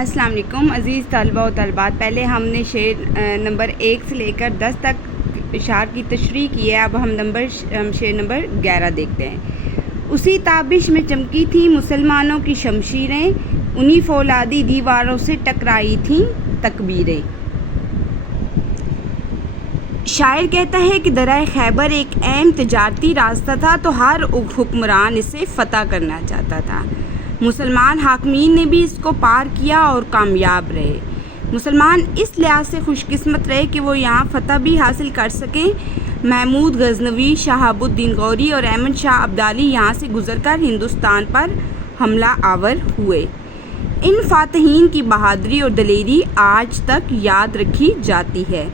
السلام علیکم عزیز طلبہ و طالبات، پہلے ہم نے شعر نمبر 1 سے لے کر 10 تک اشعار کی تشریح کی ہے۔ اب ہم شعر نمبر 11 دیکھتے ہیں۔ اسی تابش میں چمکی تھیں مسلمانوں کی شمشیریں، انہی فولادی دیواروں سے ٹکرائی تھیں تکبیریں۔ شاعر کہتا ہے کہ درہ خیبر ایک اہم تجارتی راستہ تھا، تو ہر حکمران اسے فتح کرنا چاہتا تھا۔ مسلمان حاکمین نے بھی اس کو پار کیا اور کامیاب رہے۔ مسلمان اس لحاظ سے خوش قسمت رہے کہ وہ یہاں فتح بھی حاصل کر سکیں۔ محمود غزنوی، شہاب الدین غوری اور احمد شاہ ابدالی یہاں سے گزر کر ہندوستان پر حملہ آور ہوئے۔ ان فاتحین کی بہادری اور دلیری آج تک یاد رکھی جاتی ہے۔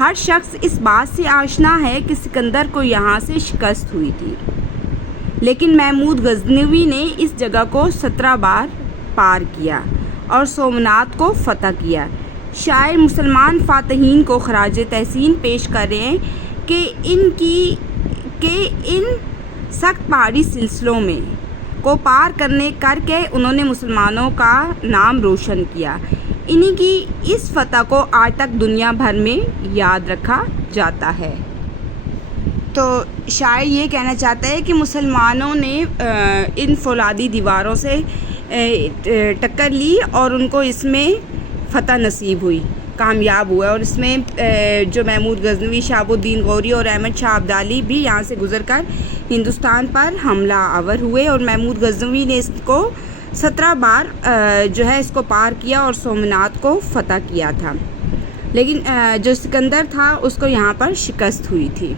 ہر شخص اس بات سے آشنا ہے کہ سکندر کو یہاں سے شکست ہوئی تھی، لیکن محمود غزنوی نے اس جگہ کو 17 بار پار کیا اور سومناتھ کو فتح کیا۔ شاعر مسلمان فاتحین کو خراج تحسین پیش کر رہے ہیں کہ ان سخت پہاڑی سلسلوں میں کو پار کر کے انہوں نے مسلمانوں کا نام روشن کیا۔ انہی کی اس فتح کو آج تک دنیا بھر میں یاد رکھا جاتا ہے۔ تو شاعر یہ کہنا چاہتا ہے کہ مسلمانوں نے ان فولادی دیواروں سے ٹکر لی اور ان کو اس میں فتح نصیب ہوئی، کامیاب ہوا، اور اس میں جو محمود غزنوی، شہاب الدین غوری اور احمد شاہ ابدالی بھی یہاں سے گزر کر ہندوستان پر حملہ آور ہوئے، اور محمود غزنوی نے اس کو 17 بار اس کو پار کیا اور سومناتھ کو فتح کیا تھا، لیکن جو سکندر تھا اس کو یہاں پر شکست ہوئی تھی۔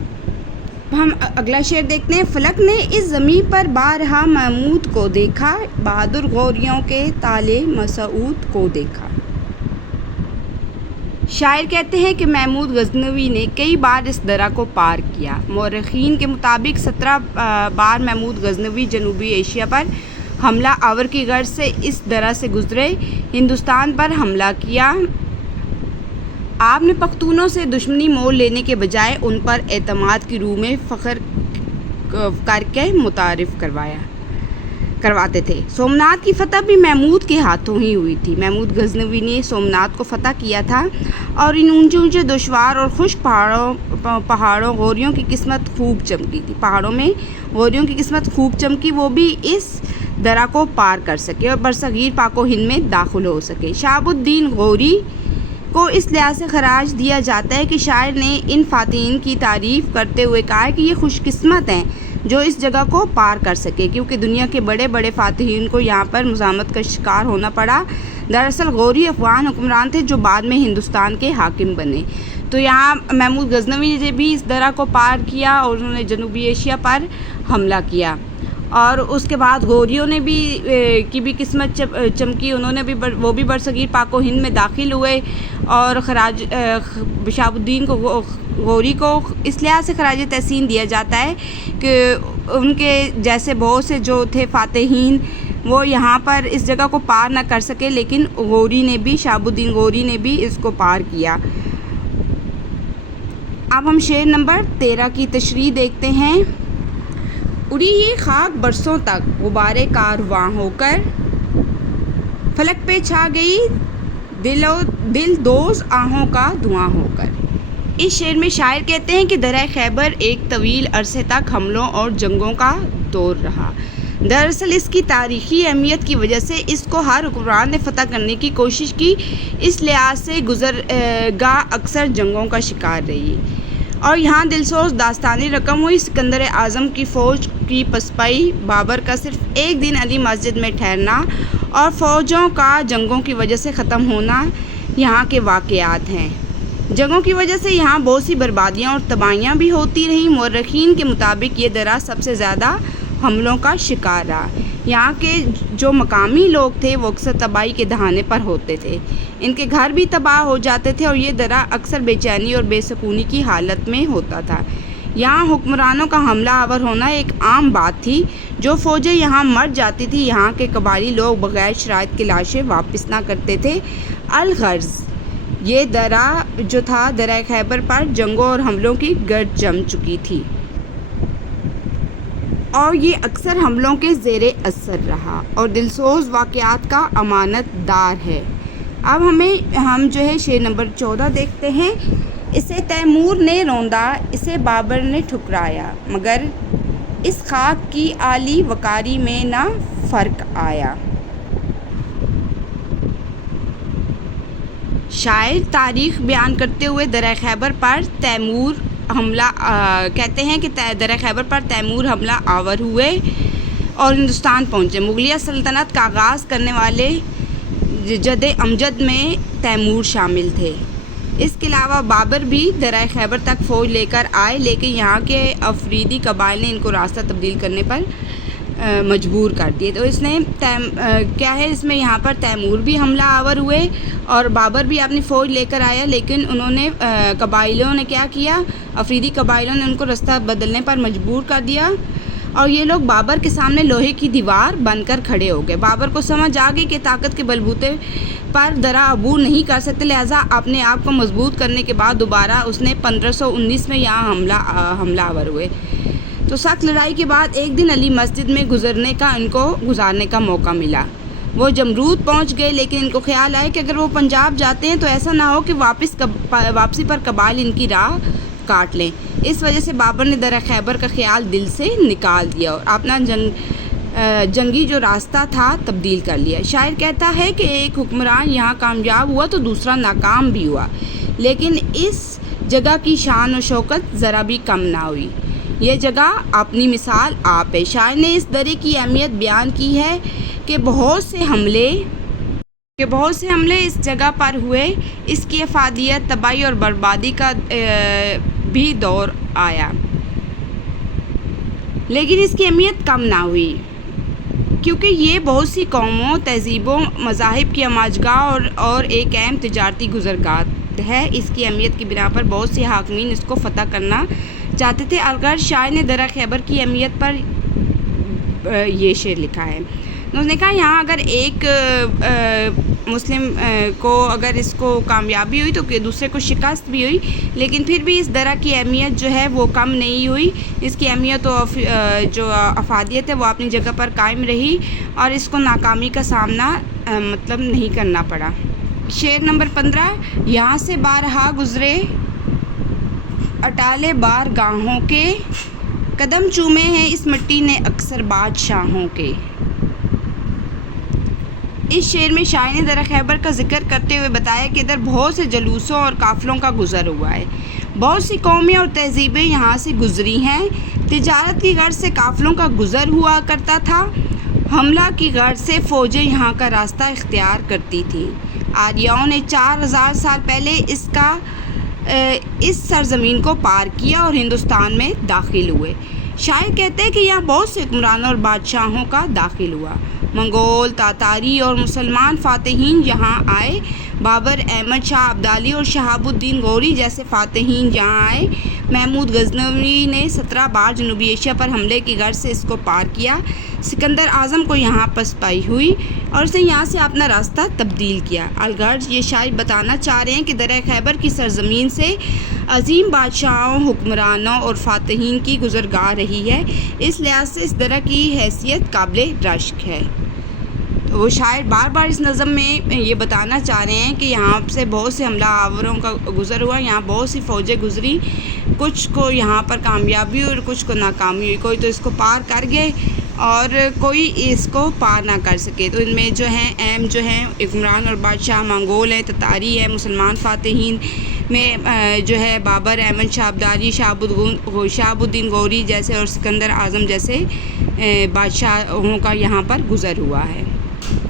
ہم اگلا شعر دیکھتے ہیں۔ فلک نے اس زمین پر بارہا محمود کو دیکھا، بہادر غوریوں کے تالے مسعود کو دیکھا۔ شاعر کہتے ہیں کہ محمود غزنوی نے کئی بار اس درہ کو پار کیا۔ مورخین کے مطابق 17 بار محمود غزنوی جنوبی ایشیا پر حملہ آور کی غرض سے اس درہ سے گزرے، ہندوستان پر حملہ کیا۔ آپ نے پختونوں سے دشمنی مول لینے کے بجائے ان پر اعتماد کی روح میں فخر کر کے متعارف کرواتے تھے۔ سومناتھ کی فتح بھی محمود کے ہاتھوں ہی ہوئی تھی۔ محمود غزنوی نے سومناتھ کو فتح کیا تھا، اور ان اونچے اونچے دشوار اور خشک پہاڑوں غوریوں کی قسمت خوب چمکی تھی۔ پہاڑوں میں غوریوں کی قسمت خوب چمکی، وہ بھی اس درہ کو پار کر سکے اور برصغیر پاک و ہند میں داخل ہو سکے۔ شہاب الدین غوری کو اس لحاظ سے خراج دیا جاتا ہے کہ شاعر نے ان فاتحین کی تعریف کرتے ہوئے کہا ہے کہ یہ خوش قسمت ہیں جو اس جگہ کو پار کر سکے، کیونکہ دنیا کے بڑے بڑے فاتحین کو یہاں پر مزاحمت کا شکار ہونا پڑا۔ دراصل غوری افغان حکمران تھے جو بعد میں ہندوستان کے حاکم بنے۔ تو یہاں محمود غزنوی نے بھی اس درہ کو پار کیا اور انہوں نے جنوبی ایشیا پر حملہ کیا، اور اس کے بعد غوریوں نے بھی قسمت چمکی، انہوں نے وہ بھی برصغیر پاک و ہند میں داخل ہوئے، اور شہاب الدین غوری کو اس لحاظ سے خراج تحسین دیا جاتا ہے کہ ان کے جیسے بہت سے جو تھے فاتحین وہ یہاں پر اس جگہ کو پار نہ کر سکے، لیکن شہاب الدین غوری نے بھی اس کو پار کیا۔ اب ہم شعر نمبر 13 کی تشریح دیکھتے ہیں۔ اڑی یہ خاک برسوں تک غبارے کارواں ہو کر، فلک پہ چھا گئی دل دوز آہوں کا دھواں ہو کر۔ اس شعر میں شاعر کہتے ہیں کہ درہ خیبر ایک طویل عرصے تک حملوں اور جنگوں کا دور رہا۔ دراصل اس کی تاریخی اہمیت کی وجہ سے اس کو ہر حکمران نے فتح کرنے کی کوشش کی، اس لحاظ سے گزرگاہ اکثر جنگوں کا شکار رہی، اور یہاں دلسوز داستانی رقم ہوئی۔ سکندر اعظم کی فوج کی پسپائی، بابر کا صرف ایک دن علی مسجد میں ٹھہرنا اور فوجوں کا جنگوں کی وجہ سے ختم ہونا یہاں کے واقعات ہیں۔ جنگوں کی وجہ سے یہاں بہت سی بربادیاں اور تباہیاں بھی ہوتی رہیں۔ مورخین کے مطابق یہ درہ سب سے زیادہ حملوں کا شکار رہا۔ یہاں کے جو مقامی لوگ تھے وہ اکثر تباہی کے دہانے پر ہوتے تھے، ان کے گھر بھی تباہ ہو جاتے تھے، اور یہ درہ اکثر بے چینی اور بے سکونی کی حالت میں ہوتا تھا۔ یہاں حکمرانوں کا حملہ آور ہونا ایک عام بات تھی۔ جو فوجیں یہاں مر جاتی تھی، یہاں کے قبائلی لوگ بغیر شرائط کے لاشیں واپس نہ کرتے تھے۔ الغرض یہ درہ جو تھا، درہ خیبر پر جنگوں اور حملوں کی گرد جم چکی تھی۔ اور یہ اکثر حملوں کے زیر اثر رہا اور دلسوز واقعات کا امانت دار ہے۔ اب ہم جو ہے شعر نمبر 14 دیکھتے ہیں۔ اسے تیمور نے روندا، اسے بابر نے ٹھکرایا، مگر اس خاک کی عالی وقاری میں نہ فرق آیا۔ شاعر تاریخ بیان کرتے ہوئے درہ خیبر پر تیمور حملہ کہتے ہیں کہ درہ خیبر پر تیمور حملہ آور ہوئے اور ہندوستان پہنچے۔ مغلیہ سلطنت کا آغاز کرنے والے جد امجد میں تیمور شامل تھے۔ اس کے علاوہ بابر بھی درہ خیبر تک فوج لے کر آئے، لیکن یہاں کے افریدی قبائل نے ان کو راستہ تبدیل کرنے پر مجبور کر دیے۔ تو اس نے کیا ہے، اس میں یہاں پر تیمور بھی حملہ آور ہوئے اور بابر بھی اپنی فوج لے کر آیا، لیکن انہوں نے قبائلیوں نے کیا کیا، افریدی قبائلیوں نے ان کو راستہ بدلنے پر مجبور کر دیا اور یہ لوگ بابر کے سامنے لوہے کی دیوار بن کر کھڑے ہو گئے۔ بابر کو سمجھ آ گئی کہ طاقت کے بلبوتے پر درہ عبور نہیں کر سکتے، لہٰذا اپنے آپ کو مضبوط کرنے کے بعد دوبارہ اس نے 1519 میں یہاں حملہ آور ہوئے۔ تو سخت لڑائی کے بعد ایک دن علی مسجد میں گزارنے کا موقع ملا۔ وہ جمرود پہنچ گئے، لیکن ان کو خیال آیا کہ اگر وہ پنجاب جاتے ہیں تو ایسا نہ ہو کہ واپسی پر قبائل ان کی راہ کاٹ لیں۔ اس وجہ سے بابر نے درہ خیبر کا خیال دل سے نکال دیا اور اپنا جنگی جو راستہ تھا تبدیل کر لیا۔ شاعر کہتا ہے کہ ایک حکمران یہاں کامیاب ہوا تو دوسرا ناکام بھی ہوا، لیکن اس جگہ کی شان و شوکت ذرا بھی کم نہ ہوئی۔ یہ جگہ اپنی مثال آپ ہے۔ شاعر نے اس درے کی اہمیت بیان کی ہے کہ بہت سے حملے اس جگہ پر ہوئے، اس کی افادیت، تباہی اور بربادی کا بھی دور آیا، لیکن اس کی اہمیت کم نہ ہوئی، کیونکہ یہ بہت سی قوموں، تہذیبوں، مذاہب کی اماجگاہ اور ایک اہم تجارتی گزرگاہ ہے۔ اس کی اہمیت کی بنا پر بہت سے حاکمین اس کو فتح کرنا چاہتے تھے۔ الغرض شاعر نے درہ خیبر کی اہمیت پر یہ شعر لکھا ہے۔ انہوں نے کہا یہاں اگر ایک مسلم کو اگر اس کو کامیابی ہوئی تو دوسرے کو شکست بھی ہوئی، لیکن پھر بھی اس درہ کی اہمیت جو ہے وہ کم نہیں ہوئی۔ اس کی اہمیت و جو افادیت ہے وہ اپنی جگہ پر قائم رہی اور اس کو ناکامی کا سامنا نہیں کرنا پڑا۔ شعر نمبر 15۔ یہاں سے بارہا گزرے اٹالے بار گاہوں کے، قدم چومے ہیں اس مٹی نے اکثر بادشاہوں کے۔ اس شعر میں شاعر نے درہ خیبر کا ذکر کرتے ہوئے بتایا کہ ادھر بہت سے جلوسوں اور قافلوں کا گزر ہوا ہے، بہت سی قومیں اور تہذیبیں یہاں سے گزری ہیں۔ تجارت کی غرض سے قافلوں کا گزر ہوا کرتا تھا، حملہ کی غرض سے فوجیں یہاں کا راستہ اختیار کرتی تھیں۔ آریاؤں نے 4000 سال پہلے اس سرزمین کو پار کیا اور ہندوستان میں داخل ہوئے۔ شاعر کہتے ہیں کہ یہاں بہت سے حکمرانوں اور بادشاہوں کا داخل ہوا۔ منگول، تاتاری اور مسلمان فاتحین یہاں آئے۔ بابر، احمد شاہ ابدالی اور شہاب الدین غوری جیسے فاتحین یہاں آئے۔ محمود غزنوی نے 17 بار جنوبی ایشیا پر حملے کی غرض سے اس کو پار کیا۔ سکندر اعظم کو یہاں پسپائی ہوئی اور اس نے یہاں سے اپنا راستہ تبدیل کیا۔ الغرض یہ شاعر بتانا چاہ رہے ہیں کہ درہ خیبر کی سرزمین سے عظیم بادشاہوں، حکمرانوں اور فاتحین کی گزرگاہ رہی ہے، اس لحاظ سے اس درہ کی حیثیت قابل رشک ہے۔ وہ شاعر بار بار اس نظم میں یہ بتانا چاہ رہے ہیں کہ یہاں سے بہت سے حملہ آوروں کا گزر ہوا، یہاں بہت سی فوجیں گزری، کچھ کو یہاں پر کامیابی ہوئی اور کچھ کو ناکامی ہوئی، کوئی تو اس کو پار کر گئے اور کوئی اس کو پار نہ کر سکے۔ تو ان میں جو ہیں اہم جو ہیں حکمران اور بادشاہ منگول ہیں، تتاری ہیں، مسلمان فاتحین میں جو ہے بابر، احمد شاہ ابدالی، شہاب الدین غوری جیسے اور سکندر اعظم جیسے بادشاہوں کا یہاں پر گزر ہوا ہے۔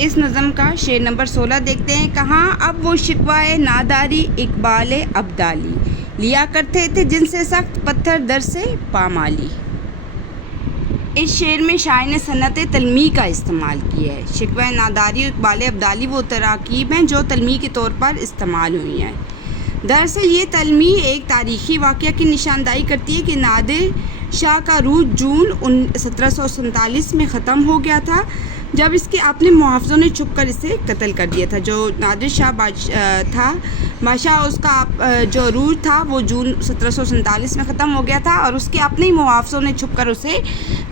اس نظم کا شعر نمبر 16 دیکھتے ہیں۔ کہاں اب وہ شکوائے ناداری اقبال ابدالی، لیا کرتے تھے جن سے سخت پتھر در سے پامالی۔ اس شعر میں شاعر نے صنعت تلمیح کا استعمال کیا ہے۔ شکوہ ناداری اور اقبال ابدالی وہ تراکیب ہیں جو تلمیح کے طور پر استعمال ہوئی ہیں۔ دراصل یہ تلمیح ایک تاریخی واقعہ کی نشاندہی کرتی ہے کہ نادر شاہ کا عروج جون 1747 میں ختم ہو گیا تھا۔ جب اس کے اپنے محافظوں نے چھپ کر اسے قتل کر دیا تھا۔ جو نادر شاہ تھا بادشاہ، اس کا جو عروج تھا وہ جون 1747 میں ختم ہو گیا تھا اور اس کے اپنے ہی محافظوں نے چھپ کر اسے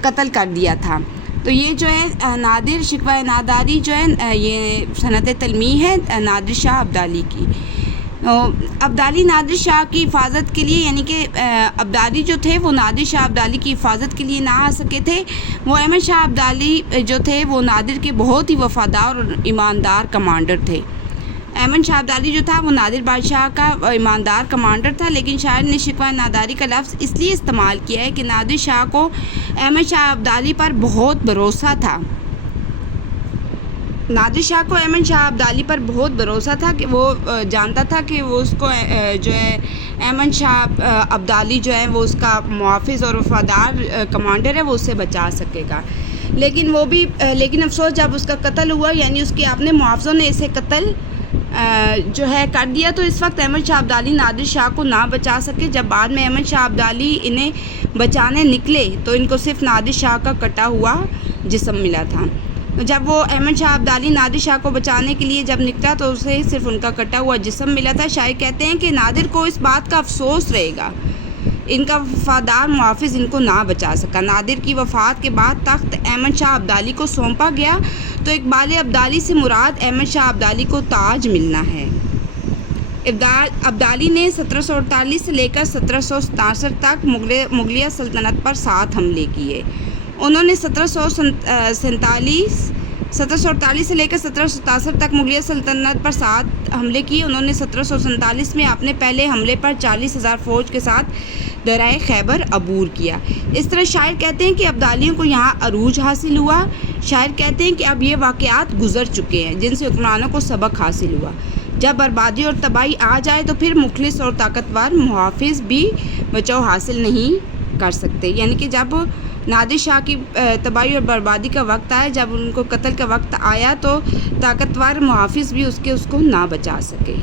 قتل کر دیا تھا۔ تو یہ جو ہے نادر شکوہ ناداری جو ہے یہ صنعت تلمیح ہے نادر شاہ ابدالی کی۔ ابدالی نادر شاہ کی حفاظت کے لیے، یعنی کہ ابدالی جو تھے وہ نادر شاہ ابدالی کی حفاظت کے لیے نہ آ سکے تھے۔ وہ احمد شاہ ابدالی جو تھے وہ نادر کے بہت ہی وفادار اور ایماندار کمانڈر تھے۔ احمد شاہ ابدالی جو تھا وہ نادر بادشاہ کا ایماندار کمانڈر تھا، لیکن شاعر نے شکوہ ناداری کا لفظ اس لیے استعمال کیا ہے کہ نادر شاہ کو احمد شاہ ابدالی پر بہت بھروسہ تھا۔ نادر شاہ کو احمد شاہ ابدالی پر بہت بھروسہ تھا کہ وہ جانتا تھا کہ وہ اس کو جو ہے احمد شاہ ابدالی جو ہے وہ اس کا محافظ اور وفادار کمانڈر ہے، وہ اسے بچا سکے گا۔ لیکن افسوس جب اس کا قتل ہوا، یعنی اس کے اپنے محافظوں نے اسے قتل جو ہے کر دیا، تو اس وقت احمد شاہ ابدالی نادر شاہ کو نہ بچا سکے۔ جب بعد میں احمد شاہ ابدالی انہیں بچانے نکلے تو ان کو صرف نادر شاہ کا کٹا ہوا جسم ملا تھا۔ جب وہ احمد شاہ ابدالی نادر شاہ کو بچانے کے لیے جب نکلا تو اسے صرف ان کا کٹا ہوا جسم ملا تھا۔ شاعر کہتے ہیں کہ نادر کو اس بات کا افسوس رہے گا ان کا وفادار محافظ ان کو نہ بچا سکا۔ نادر کی وفات کے بعد تخت احمد شاہ ابدالی کو سونپا گیا، تو اقبال ابدالی سے مراد احمد شاہ ابدالی کو تاج ملنا ہے۔ ابدالی نے 1748 سے لے کر 1767 تک مغلیہ سلطنت پر 7 حملے کیے۔ انہوں نے 1748 سے لے کر 1767 تک مغلیہ سلطنت پر 7 حملے کیے۔ انہوں نے 1747 میں اپنے پہلے حملے پر 40,000 فوج کے ساتھ درائے خیبر عبور کیا۔ اس طرح شاعر کہتے ہیں کہ ابدالیوں کو یہاں عروج حاصل ہوا۔ شاعر کہتے ہیں کہ اب یہ واقعات گزر چکے ہیں جن سے حکمرانوں کو سبق حاصل ہوا۔ جب بربادی اور تباہی آ جائے تو پھر مخلص اور طاقتور محافظ بھی بچاؤ حاصل نہیں کر سکتے، یعنی کہ جب نادر شاہ کی تباہی اور بربادی کا وقت آیا، جب ان کو قتل کا وقت آیا، تو طاقتور محافظ بھی اس کو نہ بچا سکے۔